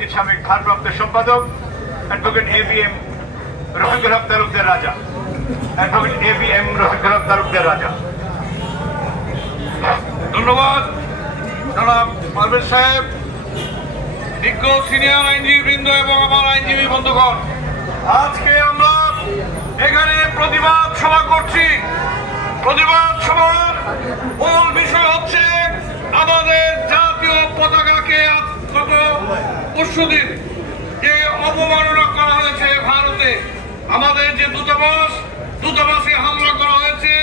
সমিতির সাবেক ভারপ্রাপ্ত সম্পাদক অ্যাডভোকেট ABM রফিকুল হক তালুকদার রাজা, অ্যাডভোকেট ABM রফিকুল হক তালুকদার রাজা। ধন্যবাদ জনাব পারভেজ সাহেব, বিজ্ঞ সিনিয়র আইনজীবী বৃন্দ এবং আমার আইনজীবী বন্ধুগণ, আজকে আমরা এখানে প্রতিবাদ সভা করছি। প্রতিবাদ সভার মূল বিষয় হচ্ছে আমাদের জাতীয় পতাকাকে গত পরশুদিন যে অবমাননা করা হয়েছে ভারতে, আমাদের যে দূতাবাসে হামলা করা হয়েছে,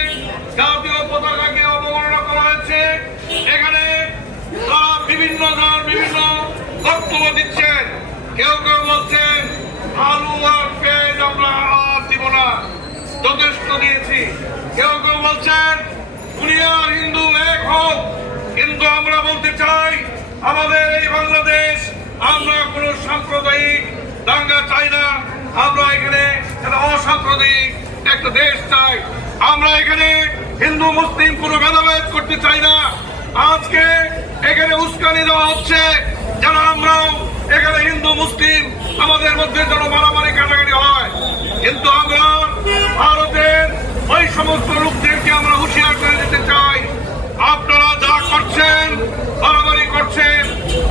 জাতীয় পতাকাকে অবমাননা করা হয়েছে। এখানে তারা বিভিন্ন বক্তব্য দিচ্ছেন। কেউ কেউ বলছেন আলু আর পেঁয়াজ আমরা আর দিব না, যথেষ্ট দিয়েছি। কেউ কেউ বলছেন দুনিয়ার হিন্দু এক হোক। কিন্তু আমরা বলতে চাই আমাদের এই বাংলাদেশ, আমরা কোন সাম্প্রদায়িক দাঙ্গা চাই না। আমরা এখানে একটা অসাম্প্রদায়িক একটা দেশ চাই। আমরা এখানে হিন্দু মুসলিম কোন ভেদাভেদ করতে চাই না। আজকে এখানে উস্কানি দেওয়া হচ্ছে যেন আমরাও এখানে হিন্দু মুসলিম আমাদের মধ্যে যেন মারামারি কাটাকাটি হয়। কিন্তু আমরা ভারতের ওই সমস্ত লোকদেরকে আমরা হুঁশিয়ার করে দিতে চাই, আপনারা যা করছেন, মারামারি করছেন,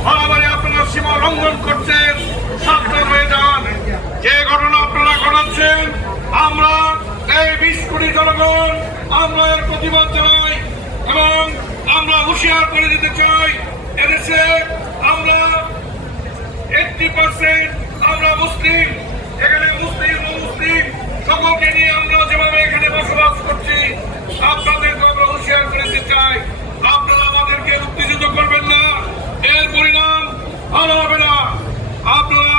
মারামারি আপনারা সীমা লঙ্ঘন করছেন, সাবধান হয়ে যান। যে ঘটনা আপনারা ঘটাচ্ছেন, আমরা এই 20 কোটি জনগণ আমরা এর প্রতিবাদ জানাই এবং আমরা হুঁশিয়ার করে দিতে চাই এদেশে আমরা 80% আমরা মুসলিম। এখানে মুসলিম ও মুসলিম সকলকে নিয়ে আমরা যেভাবে এখানে বসবাস করছি, আপনাদেরকে আমরা হুঁশিয়ার করে দিতে চাই, আপনারা আমাদেরকে উত্তেজিত করবেন না। এর পরিণাম ভালো হবে না। আপনারা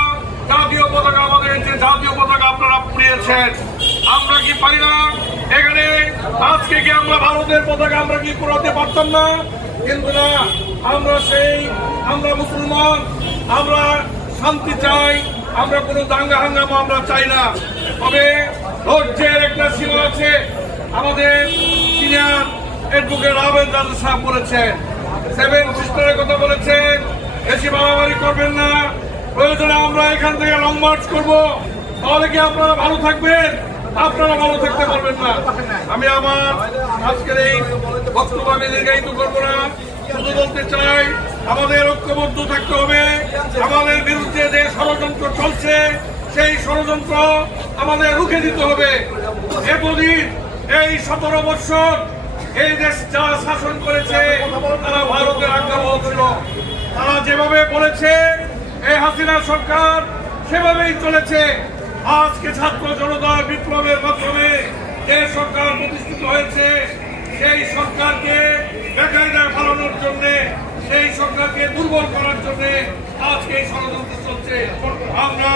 জাতীয় পতাকা, আমাদের যে জাতীয় পতাকা আপনারা পুড়িয়েছেন, আমরা কি পারি না এখানে আজকে কি আমরা ভারতের পতাকা আমরা কি পুরাতে পারতাম না? কিন্তু না, আমরা মুসলমান, আমরা শান্তি চাই, আমরা কোনো দাঙ্গা হাঙ্গামা আমরা চাই না। তবে ধৈর্যের একটা সীমা আছে। আমাদের সিনিয়র অ্যাডভোকেট আবেদ রাজা সাহেব বলেছেন, 7 সিস্টারের কথা বলেছেন, বেশি বাড়াবাড়ি করবেন না। প্রয়োজনে আমরা এখান থেকে লং মার্চ করবো। তাহলে কি আপনারা ভালো থাকবেন? আপনারা ভালো থাকতে পারবেন না। আমি আমার আজকের এই বক্তব্য আমি দীর্ঘায়িত করবো না, শুধু বলতে চাই আমাদের ঐক্যবদ্ধ থাকতে হবে। আমাদের বিরুদ্ধে যে ষড়যন্ত্র চলছে, সেই ষড়যন্ত্র আমাদের রুখে দিতে হবে। এতদিন এই 17 বছর এই দেশ যারা শাসন করেছে, তারা ভারতের আজ্ঞাবহ ছিল। তারা যেভাবে বলেছে এই হাসিনা সরকার, সেভাবেই চলেছে। আজকে ছাত্র জনতার বিপ্লবের মাধ্যমে যে সরকার প্রতিষ্ঠিত হয়েছে, সেই সরকারকে বেকায়দায় ফেলানোর জন্য, সেই সরকারকে দুর্বল করার জন্য আজকে এই ষড়যন্ত্র চলছে। আমরা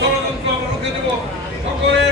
ষড়যন্ত্র রুখে দেব। সকলে